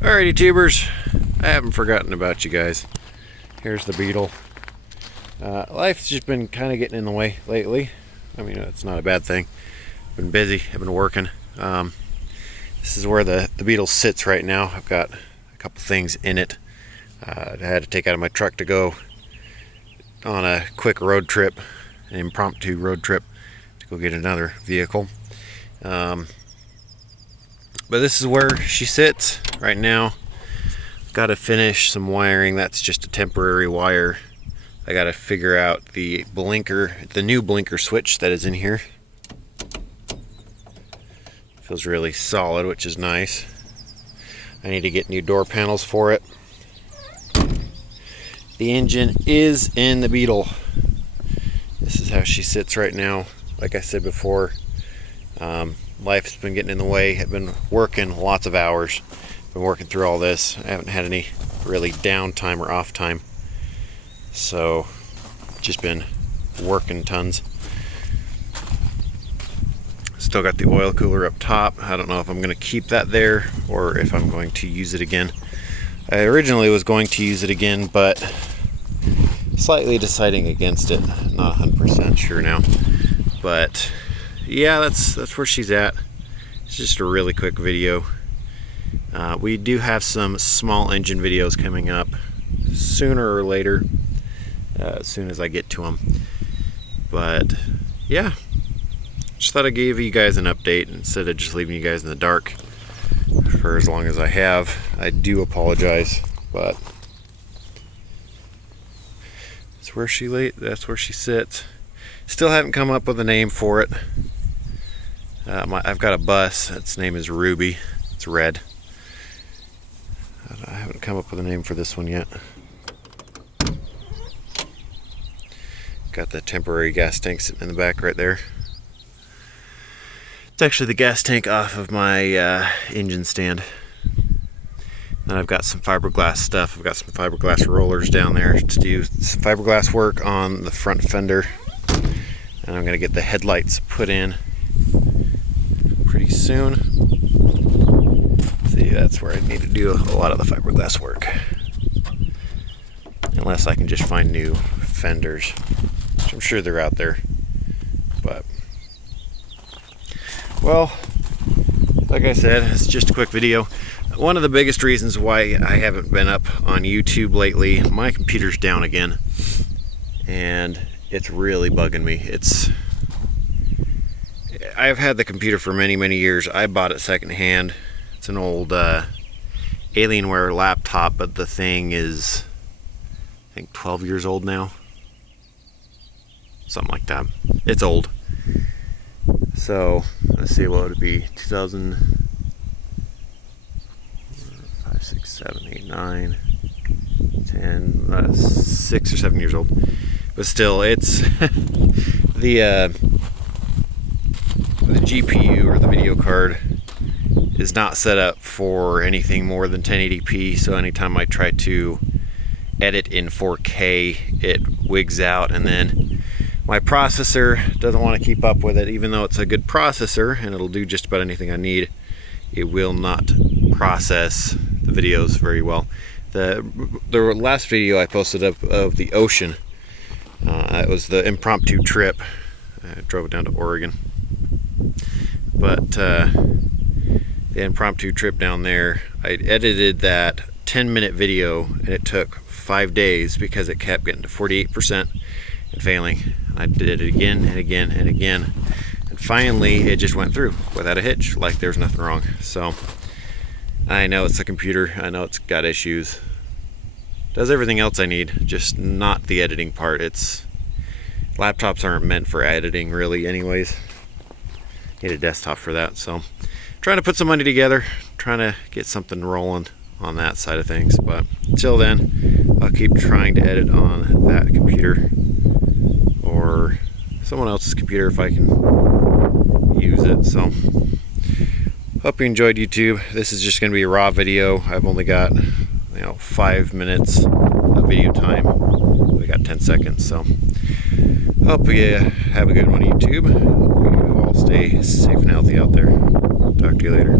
Alrighty, tubers, I haven't forgotten about you guys. Here's the Beetle. Life's just been kind of getting in the way lately. I mean, it's not a bad thing. I've been busy, I've been working. This is where the Beetle sits right now. I've got a couple things in it. I had to take out of my truck to go on a quick road trip, an impromptu road trip to go get another vehicle. But this is where she sits right now. I've got to finish some wiring. That's just a temporary wire. I got to figure out the blinker, the new blinker switch that is in here. Feels really solid, which is nice. I need to get new door panels for it. The engine is in the Beetle. This is how she sits right now. Like I said before, life's been getting in the way. I've been working lots of hours. Been working through all this. I haven't had any really downtime or off time. So, just been working tons. Still got the oil cooler up top. I don't know if I'm going to keep that there or if I'm going to use it again. I originally was going to use it again, but slightly deciding against it. Not 100% sure now. But yeah, that's where she's at. It's just a really quick video. We do have some small engine videos coming up sooner or later, as soon as I get to them. But yeah, just thought I'd give you guys an update instead of just leaving you guys in the dark for as long as I have. I do apologize, but that's where she sits. Still haven't come up with a name for it. I've got a bus. Its name is Ruby. It's red. I haven't come up with a name for this one yet. Got the temporary gas tank sitting in the back right there. It's actually the gas tank off of my engine stand. Then I've got some fiberglass stuff. I've got some fiberglass rollers down there to do some fiberglass work on the front fender. And I'm going to get the headlights put in pretty soon. See, that's where I need to do a lot of the fiberglass work. Unless I can just find new fenders, which I'm sure they're out there. But, well, like I said, it's just a quick video. One of the biggest reasons why I haven't been up on YouTube lately, my computer's down again. And it's really bugging me. I've had the computer for many years. I bought it secondhand. It's an old Alienware laptop, but the thing is, I think 12 years old now. Something like that. It's old. So, let's see, what would it be? 2005, 6, 7, 8, 9, 10, 6 or 7 years old. But still, it's the GPU or the video card is not set up for anything more than 1080p, so anytime I try to edit in 4K, it wigs out, and then my processor doesn't want to keep up with it. Even though it's a good processor and it'll do just about anything I need, it will not process the videos very well. The last video I posted up of the ocean, it was the impromptu trip. I drove it down to Oregon. But the impromptu trip down there, I edited that 10-minute video and it took 5 days because it kept getting to 48% and failing. I did it again and again and again, and finally it just went through without a hitch, like there's nothing wrong. So I know it's a computer, I know it's got issues, does everything else I need, just not the editing part. Laptops aren't meant for editing really anyways. Need a desktop for that. So trying to put some money together, trying to get something rolling on that side of things. But until then, I'll keep trying to edit on that computer or someone else's computer if I can use it. So hope you enjoyed YouTube. This is just going to be a raw video. I've only got 5 minutes of video time. We got 10 seconds. So hope you have a good one, YouTube. You all stay safe and healthy out there. Talk to you later.